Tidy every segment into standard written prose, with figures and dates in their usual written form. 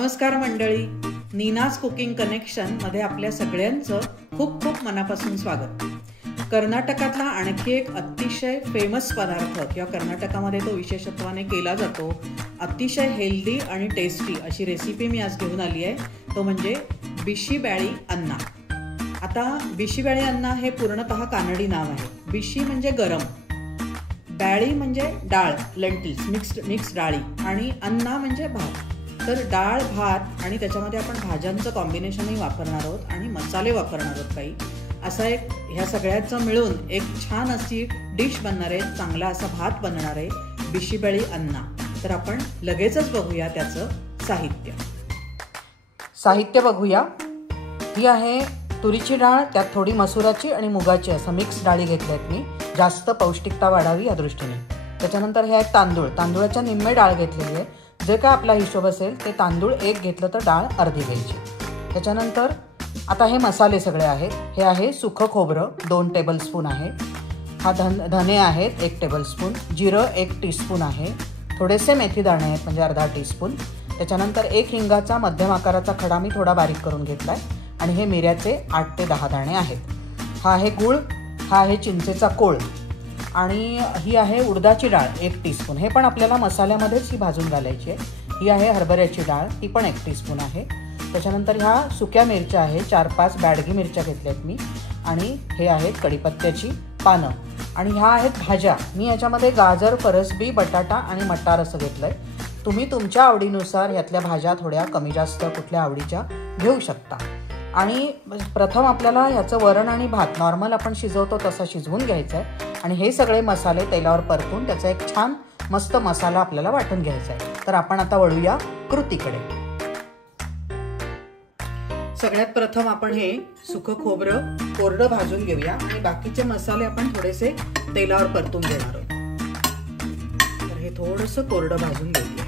नमस्कार मंडळी, Nina's cooking connection मध्ये आपल्या सगळ्यांचं खूप खूप मनापासून स्वागत. कर्नाटकातला आणखी एक अतिशय फेमस पदार्थ किंवा कर्नाटकामध्ये तो विशेषत्वाने केला जातो, अतिशय हेल्दी आणि टेस्टी अशी रेसिपी मी आज घेऊन आली आहे. तो म्हणजे बिशीबेळी अन्ना. आता बिशीबेळी अन्ना हे पूर्णतः कानडी नाव आहे. बिशी म्हणजे गरम, बॅळी म्हणजे डाळ, लेंटिल्स मिक्स डाळी, आणि अन्ना म्हणजे भात. तर डाळ भात आणि त्याच्यामध्ये आपण भाज्यांचं कॉम्बिनेशनही वापरणार आहोत आणि मसाले वापरणार आहोत काही. असा एक ह्या सगळ्याचं मिळून एक छान अशी डिश बनणार आहे, चांगला असा भात बनणार आहे, बिशीबेळी अन्ना. तर आपण लगेचच बघूया त्याचं साहित्य बघूया. ही आहे तुरीची डाळ, त्यात थोडी मसुराची आणि मुगाची, असं मिक्स डाळी घेतल्या आहेत मी, जास्त पौष्टिकता वाढावी या दृष्टीने. त्याच्यानंतर हे आहेत तांदूळ, तांदूळाच्या निम्मे डाळ घेतलेली आहे. जे काय आपला हिशोब असेल ते तांदूळ एक घेतलं तर डाळ अर्धी घ्यायची. त्याच्यानंतर आता हे मसाले सगळे आहेत. हे आहे सुकं खोबरं 2 टेबलस्पून आहे. हा धने आहेत 1 टेबलस्पून, जिरं 1 टीस्पून आहे, थोडेसे मेथी दाणे आहेत म्हणजे अर्धा टीस्पून. त्याच्यानंतर 1 हिंगाचा मध्यम आकाराचा खडा मी थोडा बारीक करून घेतला आहे, आणि हे मिऱ्याचे 8 ते 10 दाणे आहेत. हा आहे गूळ, हा आहे चिंचेचा कोळ, आणि ही आहे उडदाची डाळ 1 टीस्पून. हे पण आपल्याला मसाल्यामध्येच ही भाजून घालायची आहे. ही आहे हरभऱ्याची डाळ, ती पण 1 टीस्पून आहे. त्याच्यानंतर ह्या सुक्या मिरच्या आहे, 4-5 बॅडगी मिरच्या घेतल्यात मी, आणि हे आहेत कढीपत्त्याची पानं, आणि ह्या आहेत भाज्या. मी याच्यामध्ये गाजर, फरसबी, बटाटा आणि मटार असं घेतलं आहे. तुम्ही तुमच्या आवडीनुसार ह्यातल्या भाज्या थोड्या कमी जास्त कुठल्या आवडीच्या घेऊ शकता. आणि प्रथम आपल्याला ह्याचं वरण आणि भात नॉर्मल आपण शिजवतो तसा शिजवून घ्यायचं आहे, आणि हे सगळे मसाले तेलावर परतून त्याचा एक छान मस्त मसाला आपल्याला वाटून घ्यायचा आहे. तर आपण आता वळूया कृतीकडे. सगळ्यात प्रथम आपण हे सुकं खोबरं कोरडं भाजून घेऊया, आणि बाकीचे मसाले आपण थोडेसे तेलावर परतून घेणार आहोत. तर हे थोडंसं कोरडं भाजून घेऊया.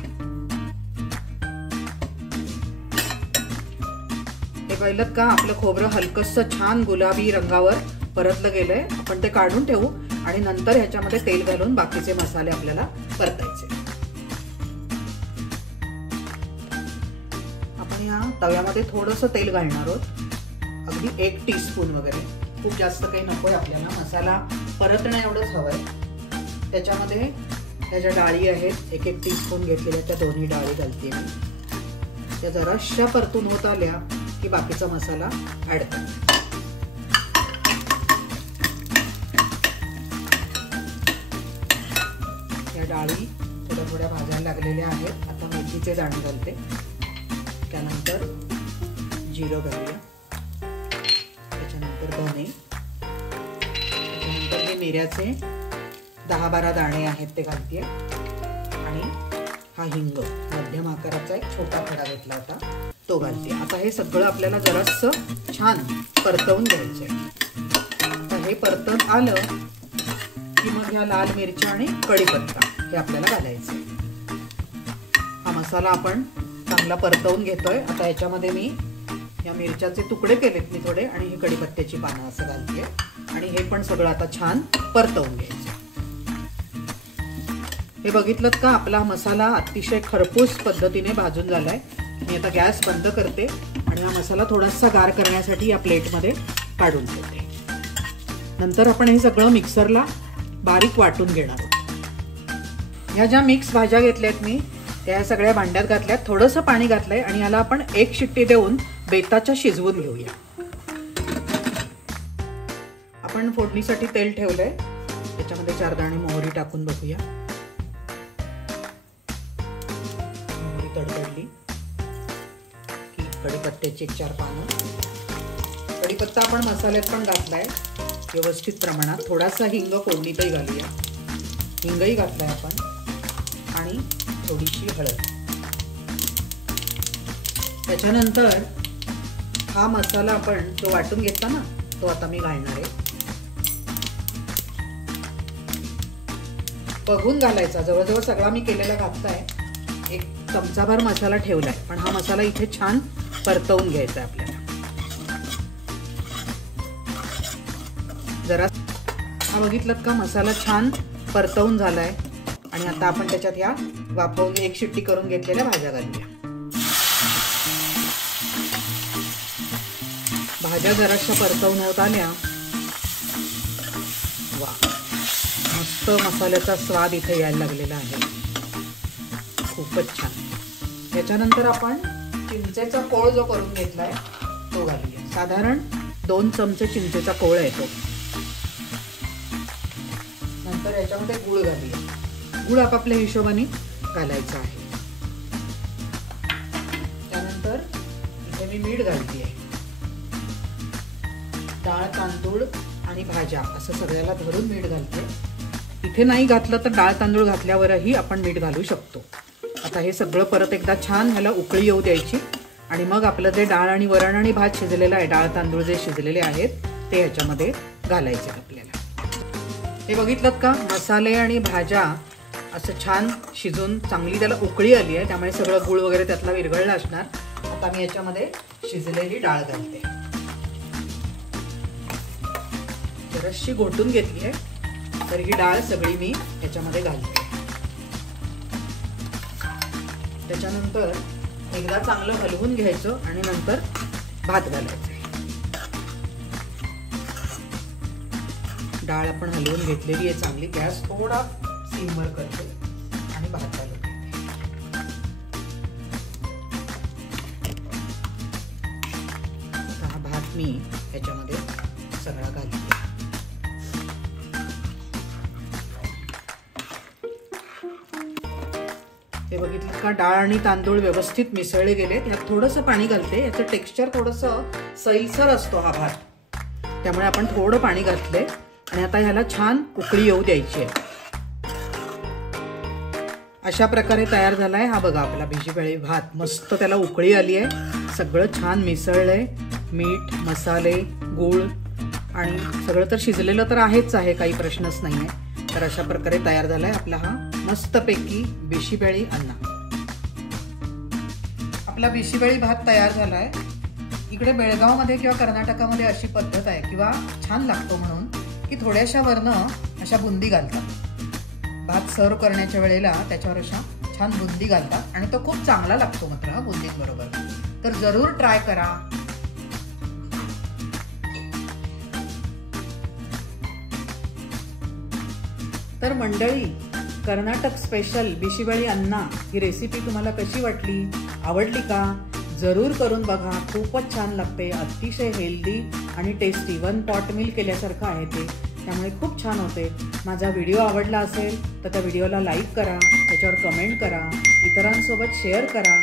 हे पाहिलं का, आपलं खोबरं हलकसं छान गुलाबी रंगावर परतलं गेलंय. आपण ते काढून ठेवू आणि नंतर ह्याच्यामध्ये तेल घालून बाकीचे मसाले आपल्याला परतायचे. आपण या तव्यामध्ये थोडंसं तेल घालणार आहोत, अगदी 1 टीस्पून वगैरे, खूप जास्त काही नकोय आपल्याला. मसाला परतणं एवढंच हवंय. त्याच्यामध्ये त्या ज्या डाळी आहेत 1 टीस्पून घेतलेल्या, त्या दोन्ही डाळी घालते मी. त्या जराशा परतून होत आल्या की बाकीचा मसाला ऍड करते. या डाळी थोड्या थोड्या भाजायला लागलेल्या आहेत. आता मेथीचे दाणे घालते, त्यानंतर जिरं घालूया, त्याच्यानंतर धने, त्याच्यानंतर हे मिऱ्याचे 10-12 दाणे आहेत ते घालते, आणि हा हिंग मध्यम आकाराचा एक छोटा खडा घेतला होता तो घालते. आता हे सगळं आपल्याला जरासं छान परतवून घ्यायचंय. आता हे परतत आलं की मग ह्या लाल मिरच्या आणि कढीपत्ता हे आपल्याला घालायचंय. हा मसाला आपण चांगला परतवून घेतोय. आता याच्यामध्ये मी या मिरच्याचे तुकडे केलेत मी थोडे, आणि ही कढीपत्त्याची पानं असं घालते, आणि हे पण सगळं आता छान परतवून घ्यायचं. हे बघितलं का, आपला मसाला अतिशय खरपूस पद्धतीने भाजून झालाय. मी आता गॅस बंद करते आणि हा मसाला थोडासा गार करण्यासाठी या प्लेटमध्ये काढून ठेवते. नंतर आपण हे सगळं मिक्सरला बारीक वाटून घेणार आहोत. ह्या ज्या मिक्स भाज्या घेतल्यात मी, त्या सगळ्या भांड्यात घातल्यात, थोडंसं पाणी घातलंय, आणि याला आपण 1 शिट्टी देऊन बेताच्या शिजवून घेऊया. आपण फोडणीसाठी तेल ठेवलंय, त्याच्यामध्ये 4 दाणे मोहरी टाकून बघूया. मोहरी तडतडली की कढीपत्त्याची 1-4 पानं. कढीपत्ता आपण मसाल्यात पण घातलाय व्यवस्थित प्रमाणात. थोडासा हिंग फोडणीतही घालूया, हिंगही घातलाय आपण, आणि थोडीशी हळद. त्याच्यानंतर हा मसाला आपण जो वाटून घेतला ना, तो आता मी घालणार आहे. बघून घालायचा, जवळजवळ सगळा मी केलेला घातलाय. 1 चमचाभर मसाला ठेवलाय, पण हा मसाला इथे छान परतवून घ्यायचा आहे आपल्याला. जरा हा बघितलं का, मसाला छान परतवून झालाय, आणि आता आपण त्याच्यात ह्या वाफवून 1 शिट्टी करून घेतलेल्या भाज्या घालूया. भाज्या जराशा परतवून होत आल्या, वा मस्त मसाल्याचा स्वाद इथे यायला लागलेला आहे, खूपच छान. याच्यानंतर आपण चिंचेचा कोळ जो करून घेतलाय तो घालूया. साधारण 2 चमचे चिंचेचा कोळ येतो. नंतर याच्यामध्ये गूळ घालूया. गूळ आपापल्या हिशोबाने घालायचा आहे. त्यानंतर इथे मी मीठ घालते. डाळ, तांदूळ आणि भाज्या असं सगळ्याला धरून मीठ घालते. इथे नाही घातलं तर डाळ तांदूळ घातल्यावरही आपण मीठ घालू शकतो. आता हे सगळं परत एकदा छान ह्याला उकळी येऊ द्यायची आणि मग आपलं जे डाळ आणि वरण आणि भात शिजलेलं आहे, डाळ तांदूळ जे शिजलेले आहेत ते ह्याच्यामध्ये घालायचे आपल्याला. हे बघितलं का, मसाले आणि भाज्या असं छान शिजून चांगली त्याला उकळी आली आहे, त्यामुळे सगळं गूळ वगैरे त्यातला विरघळला असणार. आता मी याच्यामध्ये शिजलेली डाळ घालते. जराशी घोटून घेतली आहे, तर ही डाळ सगळी मी याच्यामध्ये घालते. त्याच्यानंतर एकदा चांगलं हलवून घ्यायचं आणि नंतर भात घालायचं. डाळ आपण हलवून घेतलेली आहे चांगली. गॅस थोडा सिमवर करते आणि भात घालून घेते. हा भात मी याच्यामध्ये सगळा घालते. हे बघितलं का, डाळ आणि तांदूळ व्यवस्थित मिसळले गेले. यात थोडंसं पाणी घालते. याचं टेक्स्चर थोडंसं सैलसर असतो हा भात, त्यामुळे आपण थोडं पाणी घातले आणि आता ह्याला छान उकळी येऊ द्यायची आहे. अशा प्रकारे तयार झालाय हा बघा आपला भिशीबेळी भात. मस्त त्याला उकळी आली आहे, सगळं छान मिसळलंय. मीठ, मसाले, गूळ आणि सगळं तर शिजलेलं तर आहेच आहे, काही प्रश्नच नाही आहे. तर अशा प्रकारे तयार झालाय आपला हा मस्तपैकी भिशीबेळी अन्ना. आपला भिशीबेळी भात तयार झालाय. इकडे बेळगावमध्ये किंवा कर्नाटकामध्ये अशी पद्धत आहे किंवा छान लागतो म्हणून की थोड्याशा वरनं अशा बुंदी घालतात. भात सर्व करण्याच्या वेळेला त्याच्यावर अशा छान बुंदी घालतात आणि तो खूप चांगला लागतो मात्र हा बुंदींबरोबर. तर जरूर ट्राय करा. तर मंडळी, कर्नाटक स्पेशल भिशीबेळी अन्ना ही रेसिपी तुम्हाला कशी वाटली, आवडली का? जरूर करून बघा. खूपच छान लागते, अतिशय हेल्दी आणि टेस्टी. 1 पॉट मील केल्यासारखं आहे ते, त्यामुळे खूप छान होते. माझा व्हिडिओ आवडला असेल तर त्या व्हिडिओला लाईक करा, त्याच्यावर कमेंट करा, इतरांसोबत शेअर करा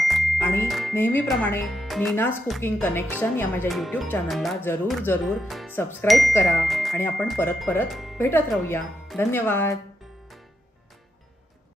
आणि नेहमीप्रमाणे नीनाज कुकिंग कनेक्शन या माझ्या यूट्यूब चॅनलला जरूर सबस्क्राईब करा आणि आपण परत भेटत राहूया. धन्यवाद.